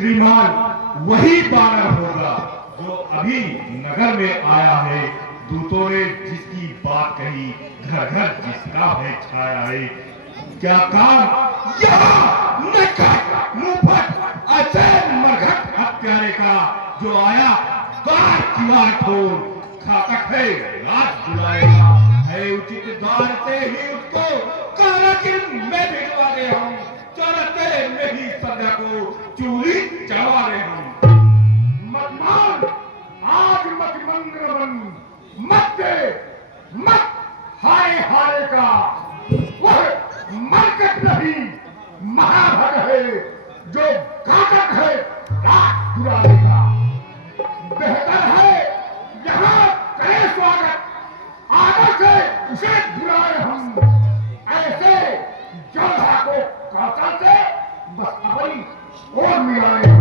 श्रीमान वही बानर होगा जो अभी नगर में आया है। दूतों ने जिसकी बात कही, घर घर जिसका है छाया है। क्या काम यहाँ नकट मुफत ऐसे मरघट हत्यारे का जो आया द्वार दीवार तोड़ खातक है रात बुलाएगा। है उचित द्वार से ही उसको कारागिर में भिजवा दे हम, चलते में ही सदा को चूली चढ़वा दे हम। मतमान आज मत मंगलवन मत दे मत हाय हाय का। वह मरकट नहीं महाभग है जो घातक है रात बुलाएगा। बेहतर है यहाँ करे स्वागत, आदर से उसे बुलाए हम। ऐसे जोधा को कौशल से बस अपनी ओर मिलाए।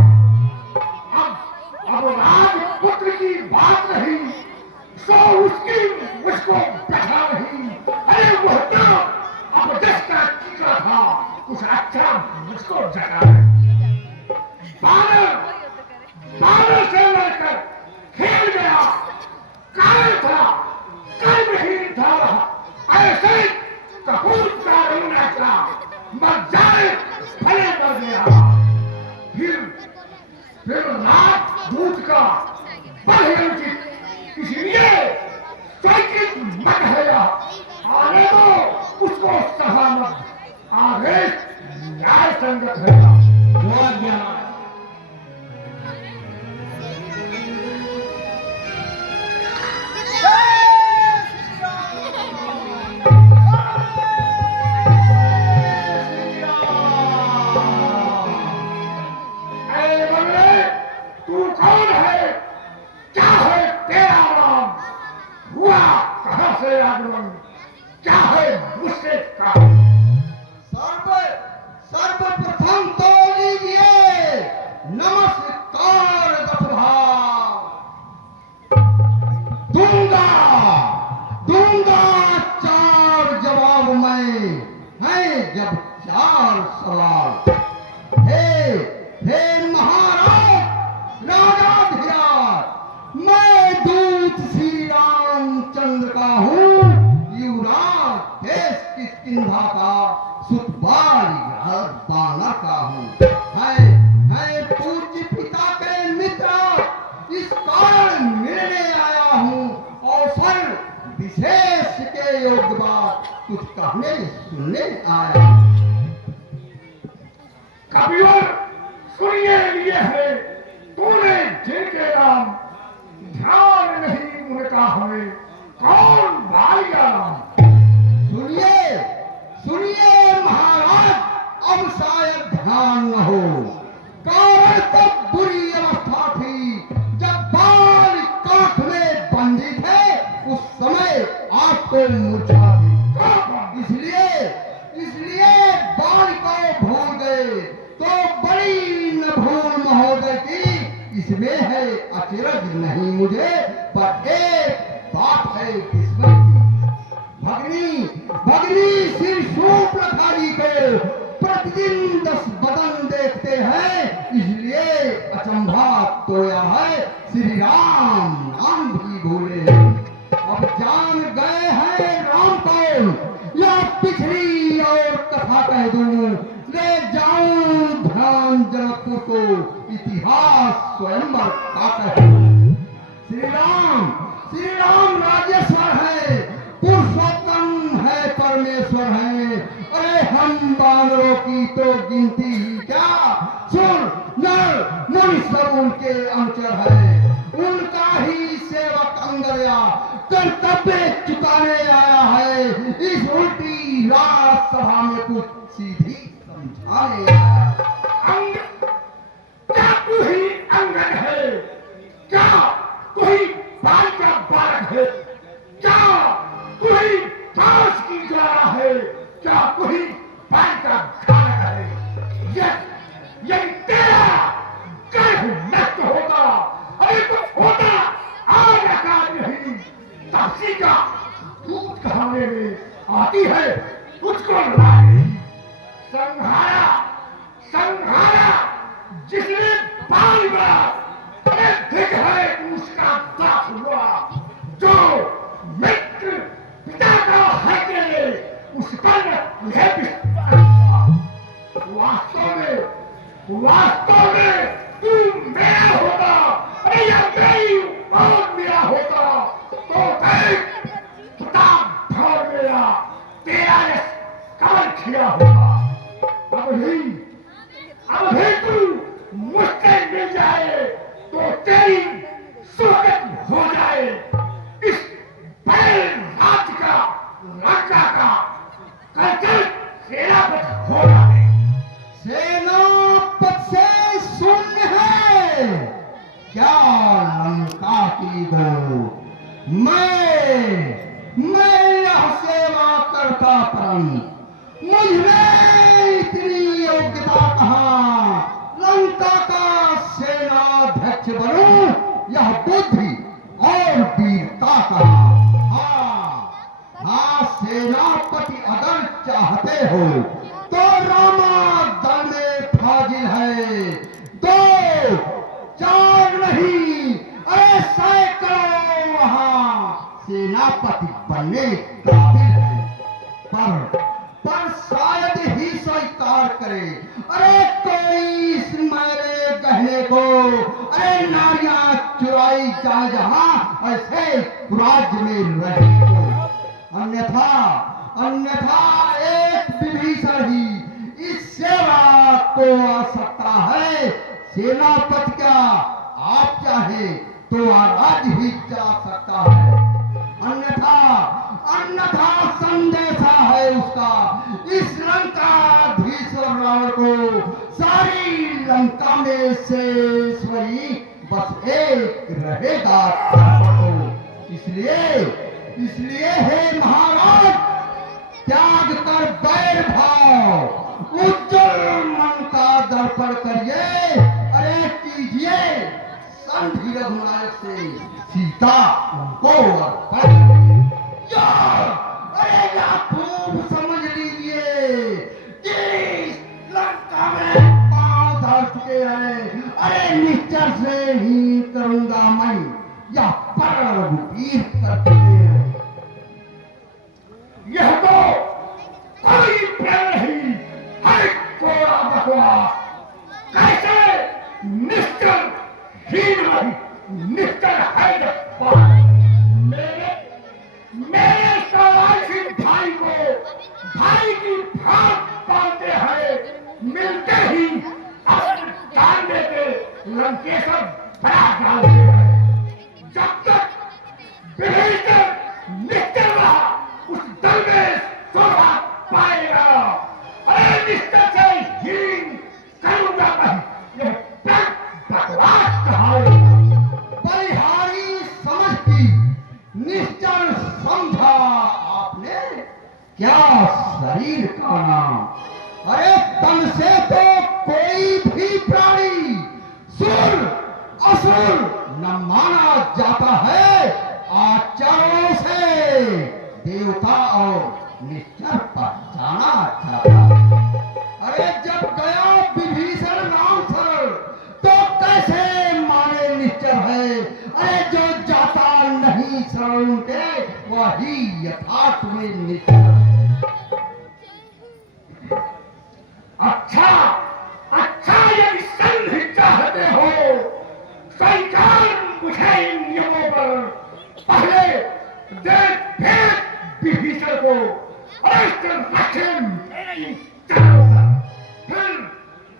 अब राजपुत्र की बात नहीं, सो उसकी मुझको बैठा नहीं। अरे वह तो अब जिसका टीका था कुछ अच्छा मुझको जगा है। बानर बानर से लड़कर खेल गया, काल था कर्महीन था। ऐसे कपूर का रोना था, मर जाए भले कर गया। फिर रात दूत का बढ़े उचित, इसलिए स्वीकृत मत है। आने दो उसको सहामत, आदेश न्याय संगत है। बहुत ज्ञान सर्वप्रथम तो लीजिए नमस्कार दफभाव। दूंगा दूंगा चार जवाब मैं, है जब चार सवाल। हे महाराज राजाधिराज, मैं दूत श्री रामचंद्र का हूँ। युवराज देश की किंधा का सुतवारी बानर का हूँ। है पूज्य पिता के मित्र, इस कारण मिलने आया हूँ। अवसर विशेष के योग्य बात कुछ कहने सुनने आया हूँ। कविवर सुनिए लिए है, तूने जिनके नाम ध्यान नहीं उनका हमें कौन भाइया नाम। सुनिए सुनिए महाराज, अब शायद ध्यान न हो। कारण तब बुरी अवस्था थी जब बाल काठ में बंदी थे, उस समय आपको मूर्छा थी। इसलिए बाल को भूल गए तो बड़ी न भूल महोदय की इसमें है अचरज नहीं मुझे, पर एक बात है किस्मत की। भगनी श्री शूर्पणखा को प्रतिदिन 10 बदन देखते हैं, इसलिए अचंभा तोया है श्री राम नाम भी भूले। अब जान गए हैं राम कौन, या पिछड़ी और कथा कह दूं। ले जाऊं ध्यान जनक को इतिहास स्वयंवर का कहूं। श्री राम राजेश्वर है, पुरुषोत्तम है, परमेश्वर है। अरे हम बानरों की तो गिनती ही क्या, सुन नर मुनि सब उनके अनुचर है। उनका ही सेवक अंगरया कर्तव्य चुकाने आया है। इस उल्टी राज सभा में कुछ सीधी समझाने आया। क्या तू ही अंगद है, क्या तू ही बाल का बालक है, क्या तू ही दास की ज्वाला है, क्या तू ही बाल का खानक है। यदि तेरा गर्भ नष्ट होता, अरे तो होता आज अकाल नहीं, तापसी का दूध कहाने में आती है तुझको लड़ाई। संहारा जिसने वास्तव में तू मेरा होता, अरे या मेरी और मेरा होता तो प्रताप भर मेरा तेरा कमल खिला होगा। अब भी तू मुझसे मिल जाए तो तेरी सुगत हो जाए। इस बड़े राज्य का लंका का कल सेनापति हो जाए। सेनापति से शून्य है क्या लंका की गो। मैं यह सेवा करता परंतु मुझ में इतनी योग्यता कहाँ लंका का सेनाध्यक्ष बनूं। यह बुद्धि और वीरता कहाँ। हाँ सेनापति अगर चाहते हो तो रामा दल में फाजिल है। 2 4 नहीं अरे सैकड़ों वहां सेनापति बनने काबिल है। पर शायद ही स्वीकार करे। अरे कोई इस मेरे गहने को अरे नारियां चुराई जाए जहां ऐसे राज्य में रहे तो। अन्यथा एक विभीषण ही इस सेवा को आ सकता है। सेनापति क्या आप चाहे तो राज्य ही जा सकता है। अन्यथा संदेशा है उसका इस लंकाधीश्वर रावण को सारी लंका में शेष वही बस एक रहेगा। इसलिए हे महाराज त्याग कर बैर भाव उज्जवल मन का दर्पण करिए। अरे कीजिए संधि रघुनायक से सीता उनको अर्पण। अरे या खूब समझ लीजिए कि लंका में पांव धर चुके हैं। अरे निश्चर से ही करूंगा मैं या परम वीर करते हैं। यह तो कोई प्रेम नहीं है कोरा बकवास। कैसे निश्चल हीन निश्चल है मेरे सवासी भाई को भाई की भाग पाते हैं। मिलते ही अपने जान देते लंकेश्वर बड़ा डालते हैं। जब तक विभीषण निश्चल रहा उस दल में शोभा पाएगा। अरे निश्चल से हीन करूंगा मैं। यह बकवास कहानी बलिहारी समझ की निश्चल समझा आपने क्या शरीर का नाम। अरे तन से तो कोई भी प्राणी सुर असुर न माना जाता है। आचरणों से देवता और निश्चल पहचाना जाता है। अरे जब गया विभीषण राम सरल तो कैसे माने निश्चल है। अरे जो जाता नहीं शरण के वही यथार्थ में निश्चल है। अच्छा यदि संधि चाहते हो स्वीकार मुझे इन नियमों पर। पहले देख विभीषण को अरे रखे मेरे चरणों पर।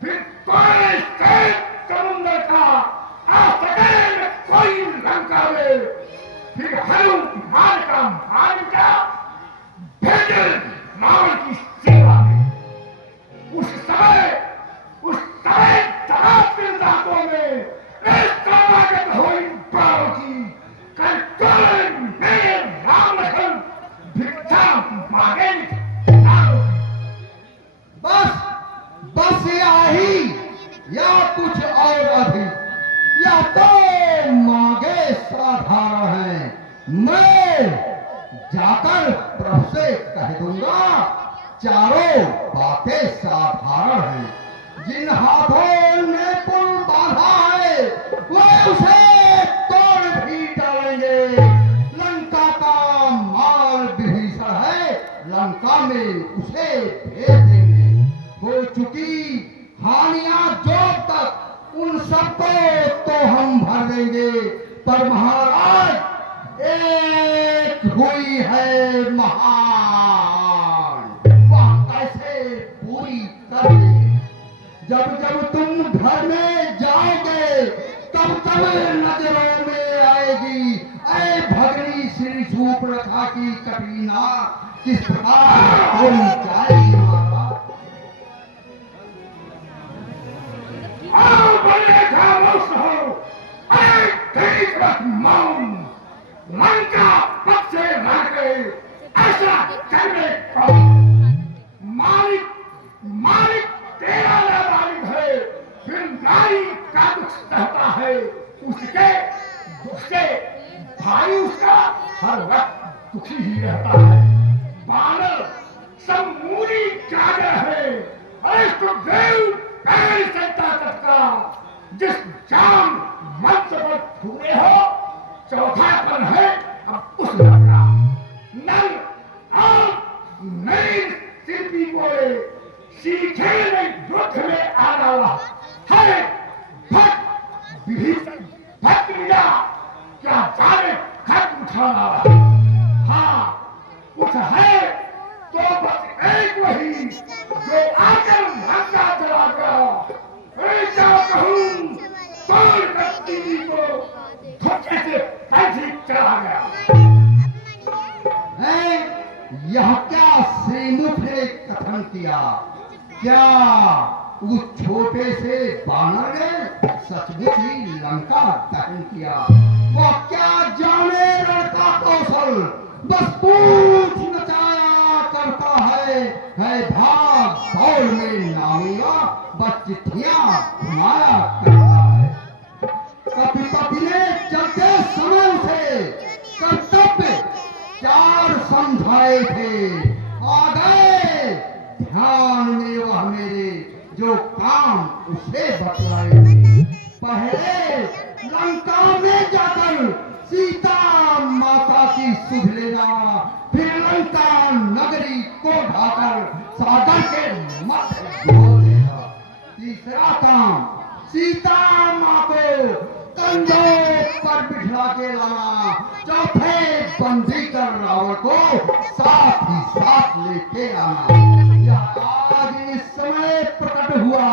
फिर कोई समुद्र का आ सके कोई लंका में। फिर हनुमान का मान का भेजे रावण की सेवा में। उस समय दांतों में स्वागत हो इन प्राणों की। कल मेरे राम लखन भिक्षा मांगे बस यही या कुछ और अधिक या तो मांगे साधारण है। मैं जाकर प्रभु से कह दूंगा चारों बातें साधारण हैं। जिन हाथों ने पुल बांधा है वो उसे तोड़ भी डालेंगे। लंका का माल विभीषण है लंका में उसे भेज देंगे। हो चुकी खानियां जो तक उन सबको तो हम भर देंगे, पर महाराज एक हुई है महान, वह कैसे पूरी कर देंगे? जब जब तुम घर में जाओगे तब तब नजरों में आएगी अरे भगनी श्री शूर्पणखा की कटरीना किस प्रकार होनी चाहिए। आओ बड़े खामोश हो, अरे तेरी तरफ मौन, लंका पद से रह गए, ऐसा करने को मालिक मालिक तेरा नाबालिग है, फिर नारी का दुख सहता है, उसके दुख से भाई उसका हर वक्त दुखी ही रहता है। बानर सब मूली जागर है, अरे सुखदेव पैर सकता सबका, जिस जाम मंच पर छूने हो चौथापन है अब उस लड़का। नल आप नई शिल्पी बोले सीखे नहीं युद्ध में आना हुआ है, भक्त विभीषण भक्त मिला क्या जाने खत उठाना हुआ। हाँ कुछ है तो बस एक वही जो आकर लंका चला गया, ऐसा कहूं तोड़ कर टीवी को धोखे से पैसे चला गया। यह क्या श्रीमुख ने कथन किया? क्या उस छोटे से बानर ने सचमुच ही लंका दहन किया? वह क्या जाने लड़का कौशल, बस पूछ नचाया करता है भाग दौड़ में नामिया, बस चिट्ठियां घुमाया करता है। कपिपति ने चलते समय से कर्तव्य 4 समझाए थे, आ गए ध्यान में वह मेरे जो काम उसे बतलाए थे। पहले लंका में जाकर सीता माता की सुध लेना, फिर लंका नगरी को ढाकर सागर के मध्य धो देना। तीसरा काम सीता माँ को कंधों पर बिठा के लाना, चौथे बंदी कर रावण को साथ ही साथ लेके आना। यह आज इस समय प्रकट हुआ,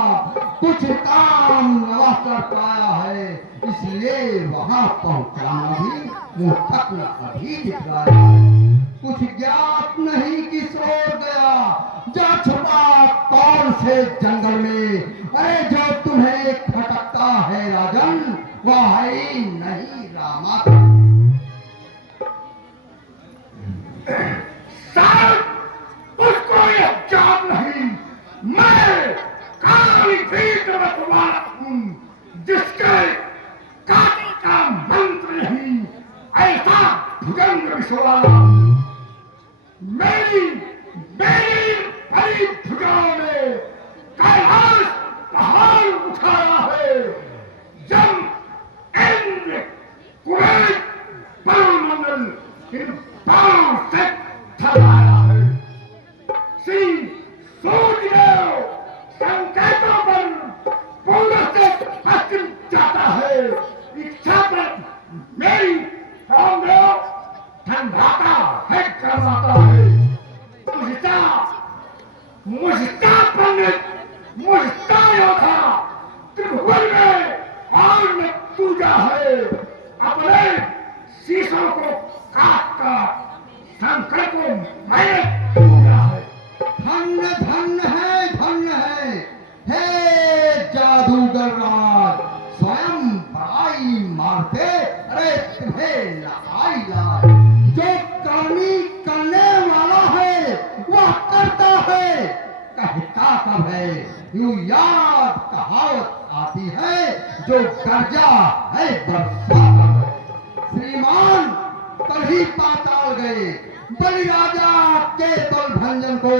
कुछ काम न कर पाया है, इसलिए वहां पहुंचाना भी मुहूर्त न अभी दिखलाया है। कुछ ज्ञात नहीं किस ओर गया, जा छुपा कौन से जंगल में, अरे जो तुम्हें खटकता है राजन वह है ही नहीं रामा। साहब उसको यह जान नहीं, मैं काली भीत रखवाला हूं, जिसके काटी का मंत्र नहीं, ऐसा भुजंग विश्वाला। मेरी मेरी बड़ी भुजाओं ने कैलाश पहाड़ उठाया है, जब इंद्र कुबेर परमंडल इन पांव से थमाया है। श्री सूर्यदेव संकेतों पर पूर्व से पश्चिम जाता है, इच्छा पर मेरी ठंडाता है करवाता है। मुझका पंडित मुझका योद्धा त्रिभुवन में और में पूजा है, अपने शीशों को काट कर शंकर को मैंने पूजा है। धन्य धन्य है हे जादूगर राज, स्वयं बड़ाई मारते अरे तुम्हें लहाई लाज। जो करनी करने वाला है वह करता है, कहता कब है यूं याद कहावत आती है, जो गर्जा है बरसाता है। श्रीमान कल ही पाताल गए, बलिराजा के बल भंजन को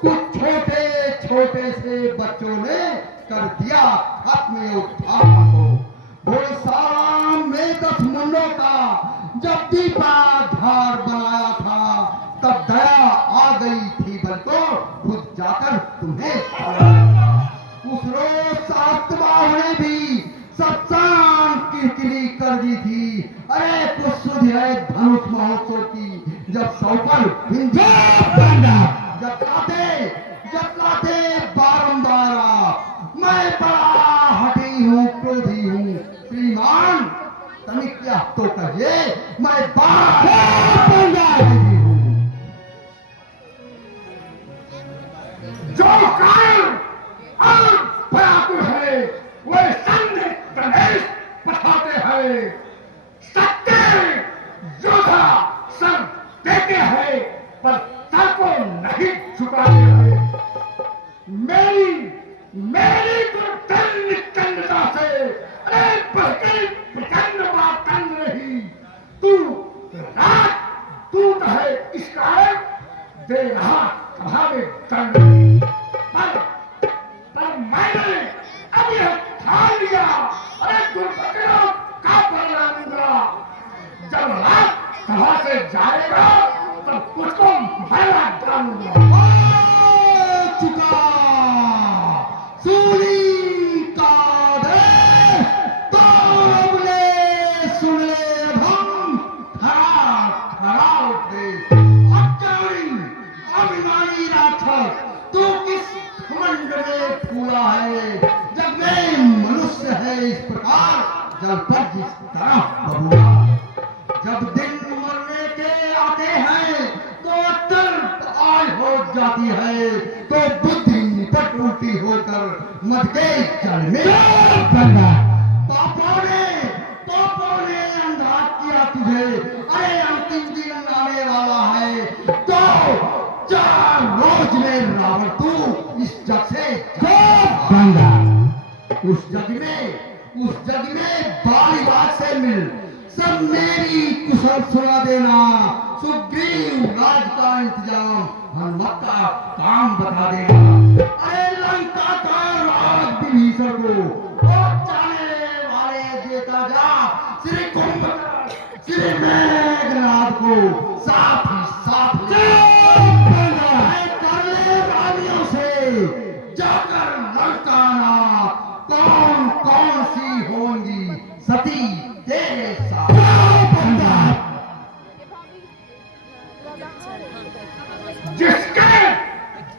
कुछ छोटे छोटे से बच्चों ने कर दिया खत्म उद्धार को। घोड़साल में 10 मुंडों का जब दीपाधार बनाया था, तब दया आ गई थी बल को खुद जाकर तुम्हें उस रोज सातवाह ने भी सब शांत किरकिरी कर दी थी। अरे कुछ सुध है धनुष महोत्सव की, जब सौपर जब लाते बारंबार। मैं बड़ा हठी हूँ, क्रोधी हूँ श्रीमान, तनिक क्या तो कहिए, मैं जो कारण और भयातुर है वह संधि गणेश पठाते हैं। सत्य योद्धा सर देते हैं पर सर को नहीं झुकाते हैं। मेरी दुर्दंड चंडता से अरे बहके प्रचंड बात कर रही तू रात दूत है, इस कारण दे रहा सभा में दंड। पर मैंने अब यह ठान लिया, अरे दुर्घटना का परिणाम दूंगा। जब रात सभा से जाएगा तब उसको मैं डालूंगा। चुका सूरी का दे तो हमने सुन ले हम खड़ा खड़ा उठे। अभिमानी राक्षस, तू किस घमंड में फूला है? जब मैं मनुष्य है इस प्रकार जल पर जिस तरह बबूला। जब दिन मरने के आते हैं तो अत्तर आय हो जाती है, तो बुद्धि निपट उल्टी होकर मत गए जल में। पापों ने अंधा किया तुझे। अरे अंतिम दिन आने वाला है तो 4 रोज में रावण तू इस जग से जाएगा। उस जग में बारी बात से मिल, सब मेरी कुशल सुना देना। सुग्रीव राज का इंतजाम, हनुमत का काम बता देना। अरे लंका का राज विभीषण को और जाने वाले देता जा श्री कुंभकर्ण श्री मेघनाद को साथ ही साथ कर ले रानियों से जाकर लंकाना कौन कौन सी होंगी सती तेरे साथ। जिसके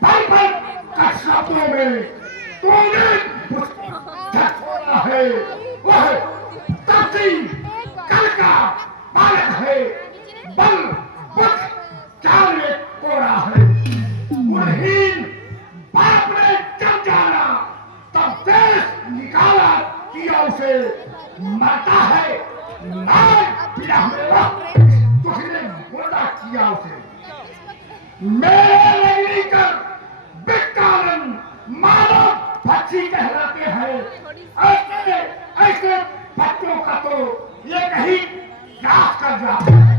पल पल का सपनों में तूने छोड़ा है वह ताती कल का बालक है, बल बुद्ध चाल में कोड़ा है। गुणहीन बाप ने जब जाना तब देश निकाला किया उसे, मरता है नाम पिया हुआ तुझने मुर्दा किया उसे। मेरे लगनी कर बिकालन मानव पक्षी कहलाते हैं। ऐसे बच्चों का तो ये कहीं नाश कर जाते हैं।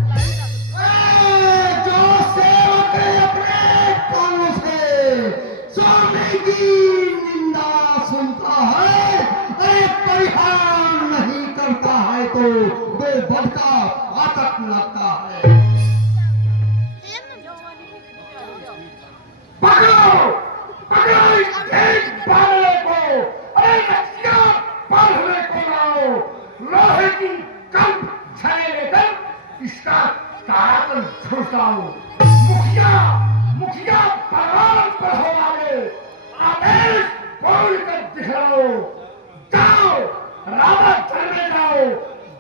जो सेवक अपने कानों से स्वामी की निंदा सुनता है, अरे परिहार नहीं करता है तो वो बद का आतक लगता है। पकड़ो इस एक बालने को, अरे रस्सियां बांधने को लाओ। लोहे की कंप छड़े लेकर इसका तारातल झुलसाओ। मुखिया परवान पर हो आगे, आदेश बोल कर दिखलाओ। जाओ रावण चलने जाओ,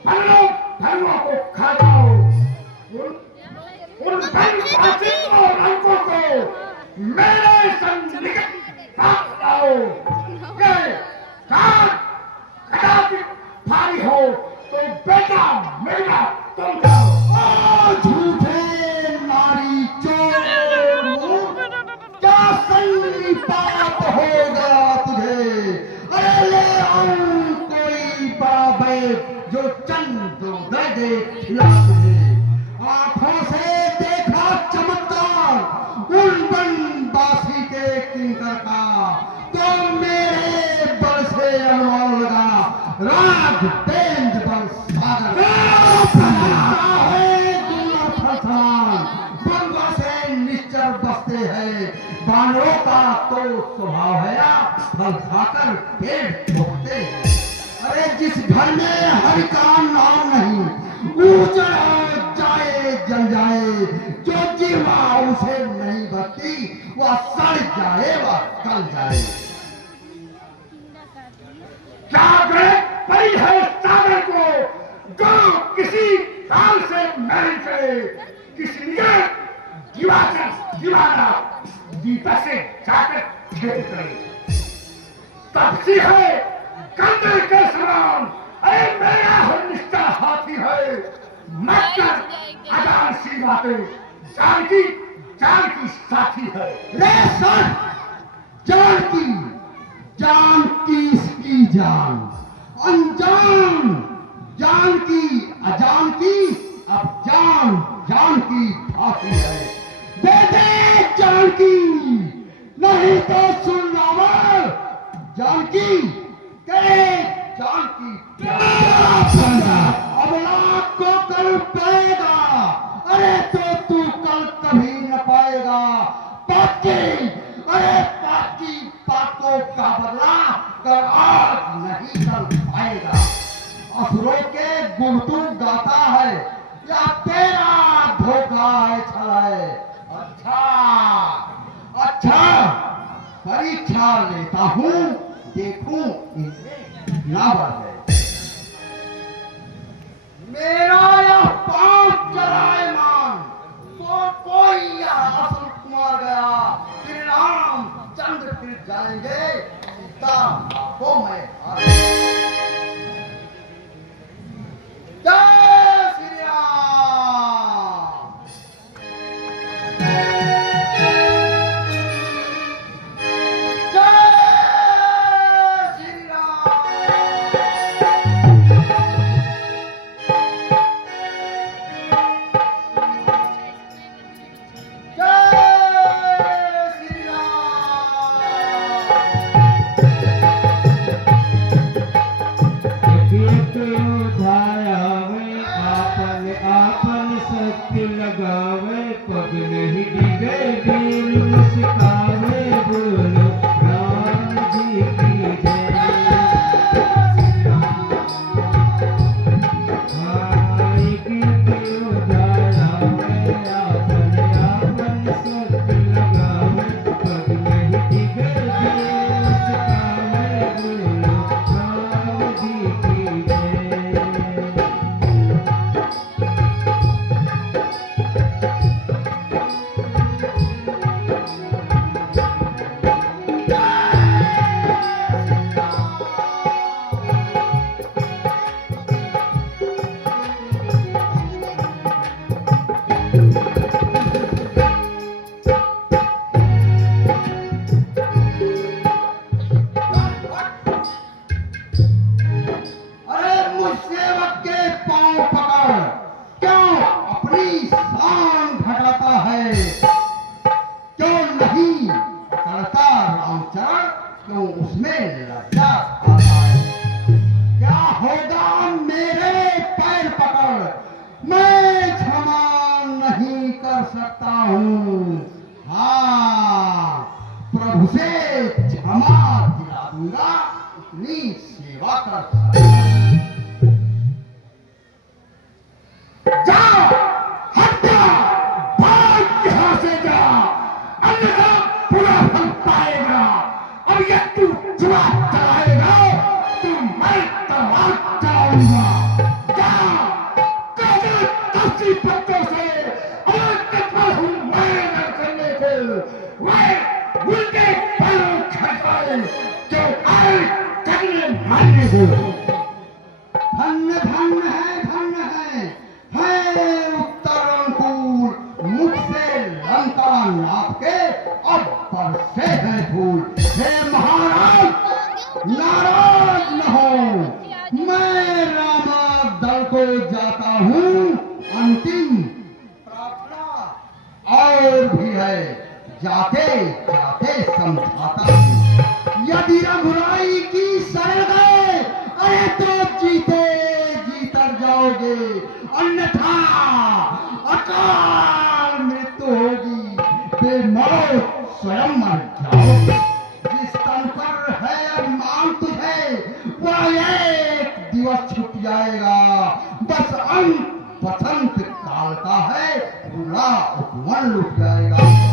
भल्लों को खा जाओ। उन बनवासी और अंकों को मेरे संग निकट लाओ। ये काट कदापि भारी हो तो बेटा मेरा तुम जाओ। झूठे नारी चोर, क्या संपाप हो गया तुझे? अरे ले आऊं कोई बड़ा बैग जो चंद्रोदय दे खिला तुझे। आंखों से देखा चमत्कार उन बनवासी के किंकर का, तो मेरे बल से अनुमान लगा राज तेंज बल सागर। बनवा से निश्चर बसते हैं, बानरों का तो स्वभाव है फल खाकर पेड़ ठोकते हैं। अरे जिस घर में हरि का नाम नहीं, उजड़ जाए जल जाए, जो जीवा उसे नहीं बचती वह सड़ जाए वह गल जाए। क्या गणित परी है सागर को, जो किसी काल से मैल करे, किसलिए दीवाना दीपक से जाकर भेद करे। तब सी है कंधे के समान, अरे मेरा हर निष्ठा हाथी है, मत कर अजान सी बातें, जान की साथी है। रे सर, जान की इसकी जान, अनजान जान की अजान की, अब जान की फांसी है। दे दे जान की, नहीं तो सुन रावण, जान की करे जान की अब लाख को कल पाएगा, अरे तो तू कल कभी न पाएगा। बाकी बातों का बदला कर आज नहीं कर पाएगा। असुरों के गुण तू गाता है या तेरा धोखा है छलाए। अच्छा परीक्षा लेता हूँ, देखूं इनमें ना बढ़े। मेरा यह पांव चलायमान तो कोई यह असल कुमार गया, श्री राम चंद्र फिर जाएंगे सीता को मैं जय श्री राम। जय श्री राम। लगावे पग नहीं डिगे बीर मुस्कावे, बोलो राम जी की जय। भाई की क्यों धारावे, आपन सत्य लगावे, पग नहीं डिगे बीर मुस्कावे, बोलो राम जी की जय। प्रभु से क्षमा दिला दूंगा, इतनी सेवा कर जा, हट जा, भाग यहाँ से जा, अन्यथा बुरा फल पाएगा। अब ये तू जुआ चलाएगा तो मैं तलवार चलाऊंगा। जा, काजे तासी पत्तों से और तत्पर हूँ मैं न करने को। मैं उनके पैरों खटकाए जो आए करने मारने को। धन्य धन्य है उत्तर अनुकूल, मुख से लंका नाप के अब बरसे हैं फूल। हे महाराज नाराज न हो, मैं रामा दल को जाता हूँ, अंतिम प्रार्थना और भी है, जाते जाते समझाता हूँ। यदि रघुराई की शरण गए, अरे तो जीते जीतर जाओगे, अन्यथा अकाल मृत्यु होगी, बेमौत स्वयं मर जाओगे। जिस तन पर है अभिमान तुझे, दिवस छुट जाएगा। बस अंत बसंत काल का है, पूरा उपवन लुट जाएगा।